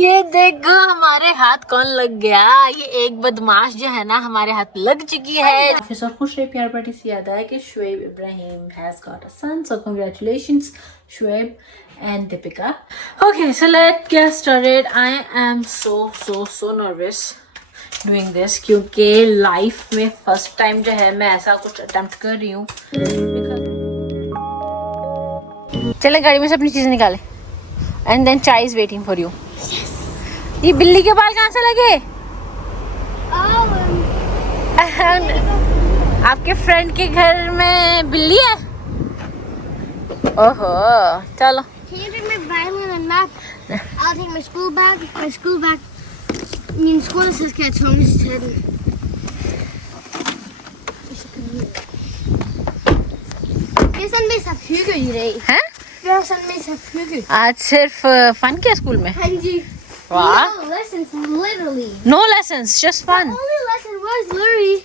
ये देखो हमारे हाथ कौन लग गया। ये एक बदमाश जो है ना हमारे हाथ लग चुकी है। ऑफिसर खुश रहे, प्यार पार्टी से याद आया कि shoaib Ibrahim has got a son, so congratulations shoaib and dipika. Okay, so let's get started. I am so nervous doing this क्योंकि लाइफ में फर्स्ट टाइम जो है मैं ऐसा कुछ अटेम्प्ट कर रही हूँ। चले गाड़ी में से अपनी चीज निकाले एंड देन चाय इज वेटिंग फॉर यू। ये बिल्ली के बाल कहाँ से लगे? आपके फ्रेंड के घर में बिल्ली है? ओहो चलो। Can you take my violin and map? I'll take my school bag. My school bag means school says catch home instead. ये सन में सब hygge i dag. हैं? ये सन में सब hygge. आज सिर्फ फन किया स्कूल में? हाँ जी. वाह. No lessons, literally. No lessons, just fun. The only lesson was literally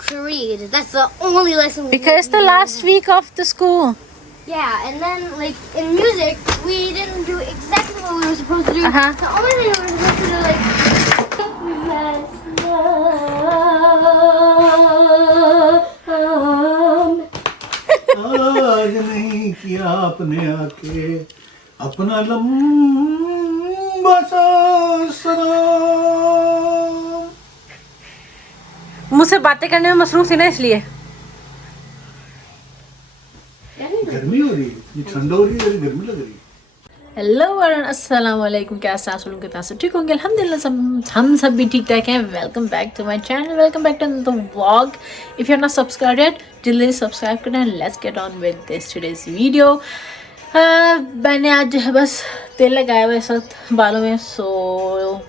creed. That's the only lesson. Because it's the last week of the school. Yeah, and then like in music, we didn't do exactly what we were supposed to do. The only thing we were supposed to do आज नहीं किया आपने आके अपना लंबा सा सलाम। मुझसे बातें करने में मसरूफ थी ना इसलिए। गर्मी हो रही है, ये ठंड हो रही है, गर्मी लग रही है। हेलो वरन अस्सलाम वालेकुम, क्या सासुलुम के तासु ठीक होंगे अल्हम्दुलिल्लाह, सब हम सब भी ठीक ठाक हैं। Welcome back to my channel, welcome back to the vlog. If you are not subscribed yet, जल्दी सब्सक्राइब करें। Let's get on with this today's video. मैंने आज जो है बस तेल लगाया हुआ इस वक्त बालों में, सो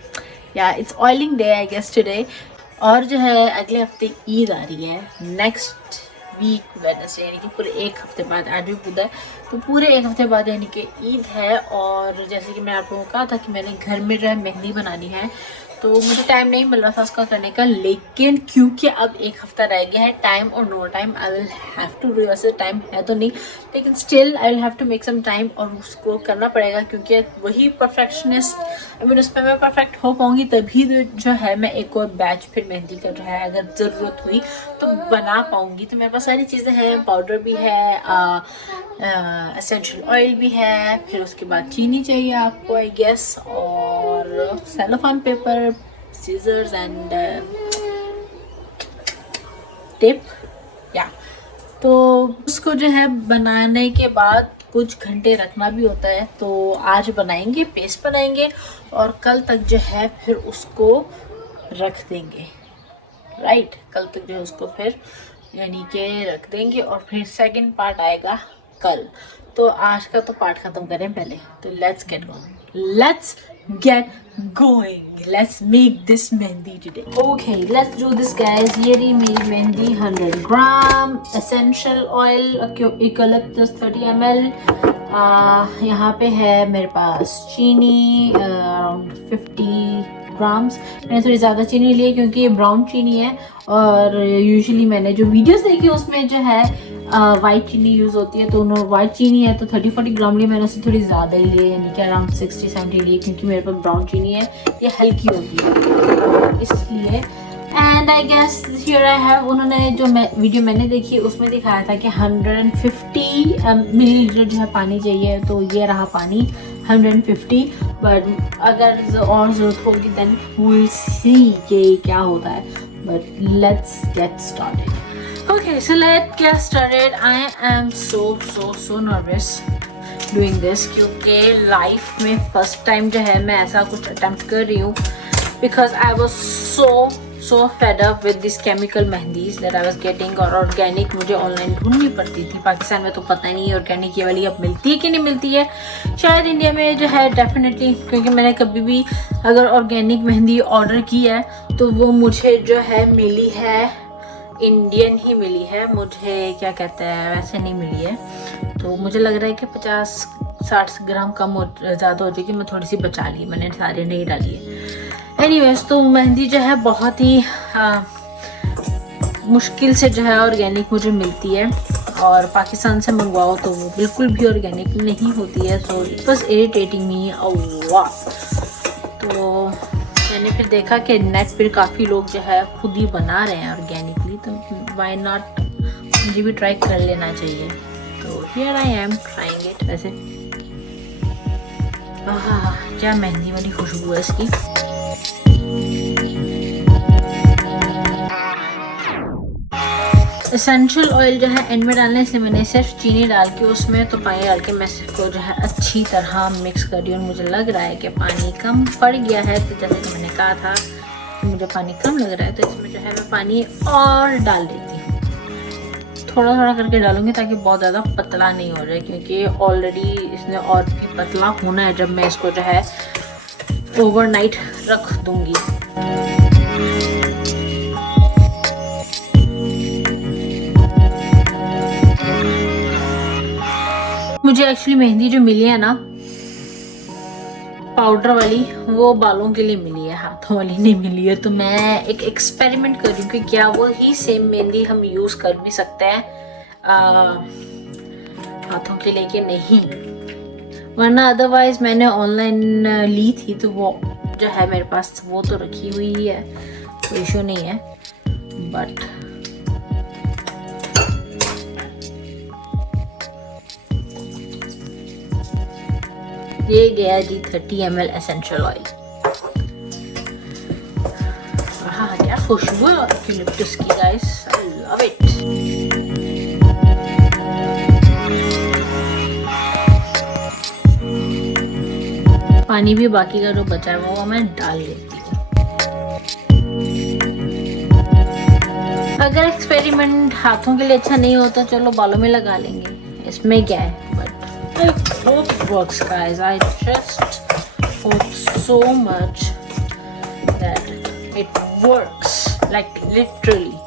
या it's oiling day I guess today. और जो है अगले हफ्ते ईद आ रही है, नेक्स्ट वीक वेडनेसडे, यानी कि पूरे एक हफ्ते बाद। आज भी बुध है तो पूरे एक हफ्ते बाद यानी कि ईद है। और जैसे कि मैं आप लोगों को कहा था कि मैंने घर में जो है मेहंदी बनानी है, तो मुझे टाइम नहीं मिल रहा था उसका करने का, लेकिन क्योंकि अब एक हफ्ता रह गया है, टाइम और no time I will have to do. वैसे टाइम है तो नहीं, लेकिन still I will have to make some time और उसको करना पड़ेगा, क्योंकि वही परफेक्शनिस्ट आई मीन उसमें मैं परफेक्ट हो पाऊँगी तभी जो है मैं एक और बैच फिर मेहंदी का जो है अगर ज़रूरत हुई तो बना पाऊँगी। तो मेरे पास सारी चीज़ें हैं, पाउडर भी है, एसेंशियल ऑयल भी है, फिर उसके बाद चीनी चाहिए आपको आई गेस, और सेलोफान पेपर, सीजर्स एंड टिप या। तो उसको जो है बनाने के बाद कुछ घंटे रखना भी होता है। तो आज बनाएंगे, पेस्ट बनाएंगे और कल तक जो है फिर उसको रख देंगे। राइट, कल तक जो है उसको फिर यानी कि रख देंगे और फिर सेकंड पार्ट आएगा कल। तो आज का तो पार्ट खत्म करें पहले, तो let's get going, let's make this mehndi today. Okay let's do this guys. ये रही मेरी मेहंदी, 100 ग्राम एसेंशियल ऑयल, यूकलिप्टस 30 ml। यहाँ पे है मेरे पास चीनी अराउंड 50 ग्राम्स। मैंने थोड़ी ज़्यादा चीनी ली है क्योंकि ये ब्राउन चीनी है, और यूजुअली मैंने जो वीडियोस देखी उसमें जो है वाइट चीनी यूज़ होती है, तो उन्होंने वाइट चीनी है तो 30-40 ग्राम लिए, मैंने उससे थोड़ी ज़्यादा ही लिए, यानी कि अराउंड 60-70 लिए, क्योंकि मेरे पास ब्राउन चीनी है, ये हल्की होती है इसलिए। And I guess here I have, उन्होंने जो वीडियो मैंने देखी उसमें दिखाया था कि 150 मिलीलीटर जो है पानी चाहिए, तो ये रहा पानी 150। बट अगर और ज़रूरत होगी देन वी विल सी कि क्या होता है, but let's get started. Okay, so let's get started. I am so nervous doing this क्योंकि लाइफ में फर्स्ट टाइम जो है मैं ऐसा कुछ अटेम्प्ट कर रही हूँ, because I was so fed up with these chemical मेहंदीज that I was getting। और ऑर्गेनिक मुझे ऑनलाइन ढूंढनी पड़ती थी, पाकिस्तान में तो पता ही नहीं ऑर्गेनिक ये वाली अब मिलती है कि नहीं मिलती है। शायद इंडिया में जो है डेफिनेटली, क्योंकि मैंने कभी भी अगर ऑर्गेनिक मेहंदी ऑर्डर की है तो वो मुझे जो है मिली है इंडियन ही मिली है, मुझे क्या कहते हैं वैसे नहीं मिली है। तो मुझे लग रहा है कि 50-60 ग्राम कम ज़्यादा हो जाएगी, मैं थोड़ी सी बचा ली, मैंने सारे नहीं डाली है। एनीवेज, तो मेहंदी जो है बहुत ही मुश्किल से जो है ऑर्गेनिक मुझे मिलती है, और पाकिस्तान से मंगवाओ तो वो बिल्कुल भी ऑर्गेनिक नहीं होती है। So it was irritating me a lot. तो मैंने फिर देखा कि नेट पर काफ़ी लोग जो है खुद ही बना रहे हैं ऑर्गेनिकली, तो वाई नॉट, मुझे भी ट्राई कर लेना चाहिए। तो here I am trying it. वैसे क्या मेहंदी वाली खुशबू है इसकी। एसेंशियल ऑयल जो है एंड में डालने से मैंने सिर्फ चीनी डाल के उसमें तो पानी डाल के मैं इसको जो है अच्छी तरह मिक्स कर रही हूँ। मुझे लग रहा है कि पानी कम पड़ गया है, तो जैसे कि मैंने कहा था कि मुझे पानी कम लग रहा है, तो इसमें जो है मैं पानी और डाल देती हूँ। थोड़ा थोड़ा करके डालूंगी ताकि बहुत ज़्यादा पतला नहीं हो जाए, क्योंकि ऑलरेडी इसने और भी पतला होना है जब मैं इसको जो है ओवरनाइट रख दूंगी। मुझे एक्चुअली मेहंदी जो मिली है ना पाउडर वाली, वो बालों के लिए मिली है, हाथों वाली नहीं मिली है। तो मैं एक एक्सपेरिमेंट कर रही हूँ कि क्या वो ही सेम मेहंदी हम यूज़ कर भी सकते हैं हाथों के लिए कि नहीं, वरना अदरवाइज मैंने ऑनलाइन ली थी तो वो जो है मेरे पास वो तो रखी हुई ही है, कोई इशू नहीं है। बट ये गया जी 30 ml एसेंशियल ऑयल। हाँ, क्या खुशबू है यूकेलिप्टस की गाइस, आई लव इट। पानी भी बाकी का जो बचा है वो मैं डाल लेती हूँ। अगर एक्सपेरिमेंट हाथों के लिए अच्छा नहीं होता चलो बालों में लगा लेंगे, इसमें क्या है। I hope it works, guys. I just hope so much that it works, like literally.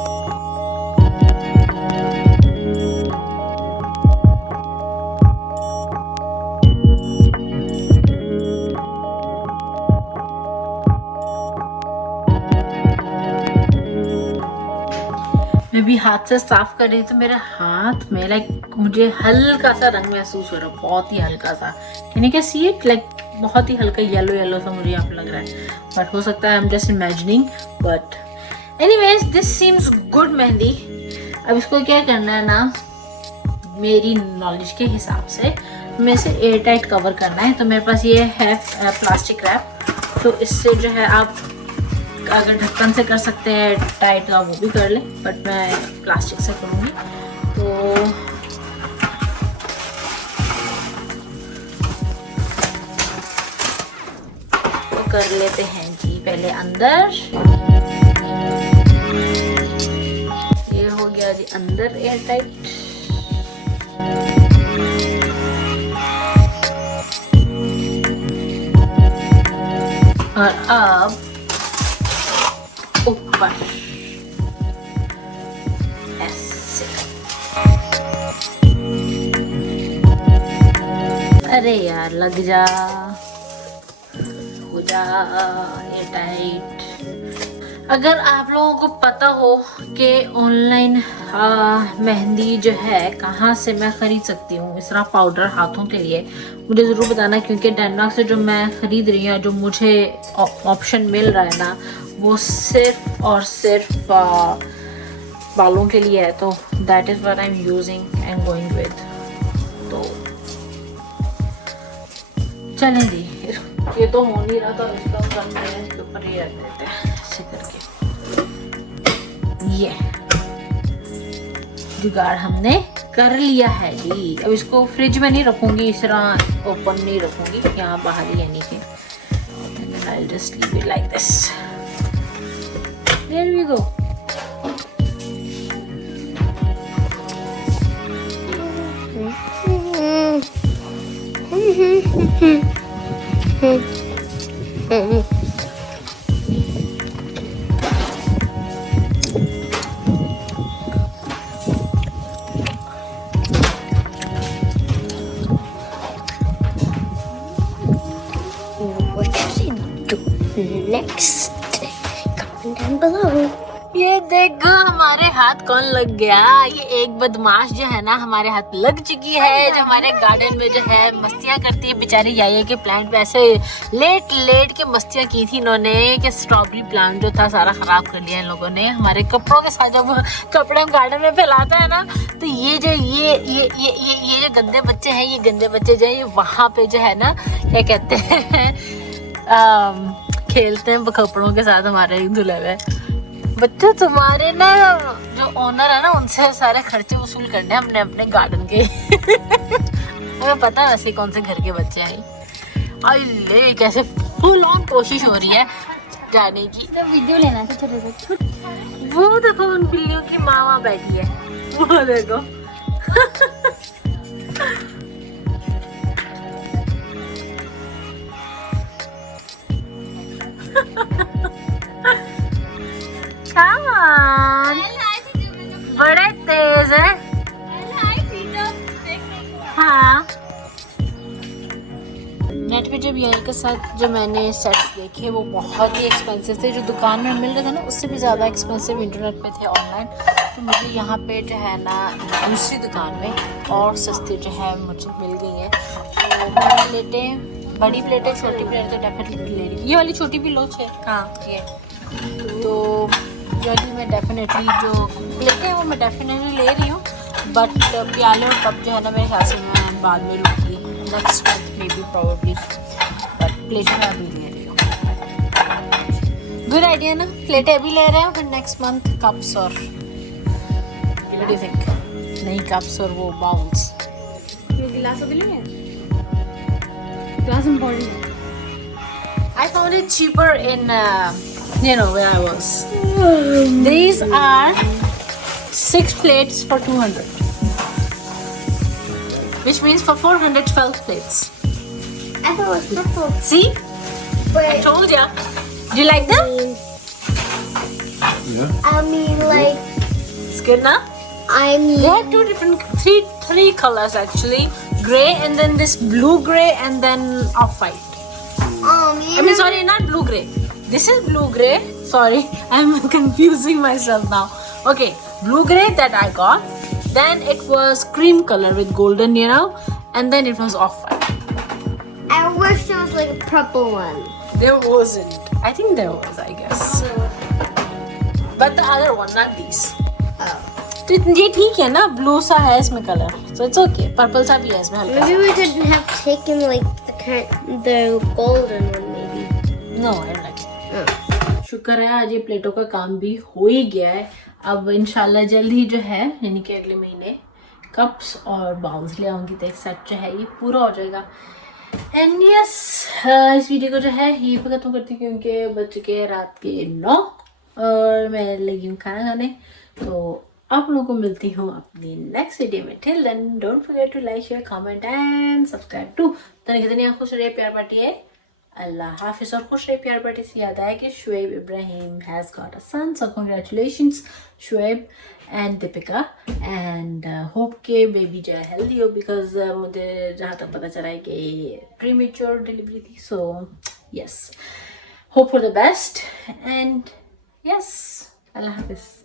मैं भी हाथ से साफ कर रही थी तो मेरे हाथ में लाइक मुझे हल्का सा रंग महसूस हो रहा है, बहुत ही हल्का सा। Can you can see it, like बहुत ही हल्का येलो येलो सा मुझे यहाँ पे लग रहा है, बट हो सकता है I am just imagining. But anyways this seems good mehndi. अब इसको क्या करना है ना, मेरी नॉलेज के हिसाब से मैं इसे एयर टाइट कवर करना है। तो मेरे पास ये है प्लास्टिक रैप, तो इससे जो है आप अगर ढक्कन से कर सकते हैं टाइट का वो भी कर लें, बट मैं प्लास्टिक से करूँगी। तो कर लेते हैं जी पहले अंदर। ये हो गया जी अंदर एयर टाइट। और अब ऊपर ऐसे। अरे यार लग जा, हो जा ये टाइट। अगर आप लोगों को पता हो कि ऑनलाइन मेहंदी जो है कहाँ से मैं खरीद सकती हूँ इस तरह पाउडर हाथों के लिए, मुझे ज़रूर बताना, क्योंकि डेनमार्क से जो मैं ख़रीद रही हूँ, जो मुझे ऑप्शन मिल रहा है ना, वो सिर्फ और सिर्फ बालों के लिए है। तो that is what I am using and going with. तो चलें जी, ये तो हो नहीं रहा था, इसका करते हैं, इसके ऊपर ही रख देते हैं ऐसे करके। ये जुगाड़ हमने कर लिया है जी। अब इसको फ्रिज में नहीं रखूंगी, इस तरह ओपन नहीं रखूंगी, यहाँ बाहर ही यानी कि I'll just leave it like this. There we go. What should I do next? Comment down below. ये देखो हमारे हाथ कौन लग गया। ये एक बदमाश जो है ना हमारे हाथ लग चुकी है, जो हमारे गार्डन में जो है मस्तियां करती है बेचारी। याया के प्लांट पे ऐसे लेट लेट के मस्तियां की थी इन्होंने कि स्ट्रॉबेरी प्लांट जो था सारा खराब कर लिया इन लोगों ने। हमारे कपड़ों के साथ जब कपड़े हम गार्डन में फैलाता है ना, तो ये जो ये जो गंदे बच्चे हैं, ये गंदे बच्चे जो है ये वहाँ पे जो है ना क्या कहते हैं खेलते हैं कपड़ों के साथ हमारे धुले हुए बच्चे। तुम्हारे ना जो ओनर है ना उनसे सारे खर्चे वसूल करने हमने अपने गार्डन के। हमें पता है वैसे कौन से घर के बच्चे हैं। अरे कैसे फुल ऑन कोशिश हो रही है जाने की। वीडियो लेना था छोटे से। वो देखो उन बिल्लियों की माँ वहाँ बैठी है, वो देखो। Come on. बड़े तेज है। हाँ नेट पे जब यही के साथ जो मैंने सेट्स देखे वो बहुत ही एक्सपेंसिव थे। जो दुकान में मिल रहे थे ना उससे भी ज़्यादा एक्सपेंसिव इंटरनेट पे थे ऑनलाइन। तो मुझे यहाँ पे जो है ना दूसरी दुकान में और सस्ते जो है मुझे मिल गई हैं। तो बड़ी प्लेटें, बड़ी प्लेटें, छोटी प्लेटें तो डेफिनेटली ले रही हूँ। ये वाली छोटी भी लो छे। हाँ ये तो वाली मैं डेफिनेटली जो प्लेटें हैं वो मैं डेफिनेटली ले रही हूँ। बट प्याले और कप जो है ना मेरे ख्याल से मैं बाद में लूँगी next month may be probably. But प्लेटें मैं अभी ले रही हूँ। गुड आइडिया ना, प्लेटें अभी ले रहे हैं फिर नेक्स्ट मंथ कप्स और व्हाट डू यू थिंक? नहीं कप्स और वो बाउल्स। गिलास अभी लेंगे? गिलास इम्पोर्टेंट है। I found it cheaper in you know where I was. These are 6 plates for 200, which means for 412 plates. I thought it was purple. See, I Wait, told ya. Do you like them? Yeah. I mean, like, It's good now. I mean, They had two different, three colors actually. Gray and then this blue gray and then off-white. I mean, sorry, not blue gray. This is blue gray. Sorry, I'm confusing myself now. Okay, blue gray that I got. Then it was cream color with golden, you know, and then it was off-white. I wish there was like a purple one. There wasn't. I think there was, I guess. But the other one, not these. तो ये ठीक है ना, blue सा है इसमें colour, so it's okay. Purple सा भी है इसमें हल्का। Maybe we could have taken like the golden one, maybe. No, I like it. शुक्र है आज ये प्लेटों का काम भी हो ही गया है। अब इंशाल्लाह जल्द ही जो है यानी कि अगले महीने कप्स और बाउल्स ले आऊँगी तो एक सेट जो है ये पूरा हो जाएगा। एंड यस इस वीडियो को जो है ये पे खत्म करती हूँ क्योंकि बज चुके हैं रात के 9 और मैं लगी हूँ खाना खाने। तो आप लोगों को मिलती हूँ अपनी नेक्स्ट वीडियो में। Till then don't forget to like share comment and subscribe to दुनिया। खुश रहे प्यार बाटी है। अल्लाह हाफिज़। और खुश रहे प्यार बाटी से याद आया कि shoaib Ibrahim has got a son, so congratulations shoaib and Deepika. And hope के बेबी जो है हेल्दी हो बिकॉज मुझे जहाँ तक पता चला है कि प्रीमेच्योर डिलीवरी थी। So yes hope for the best and yes अल्लाह हाफिज़।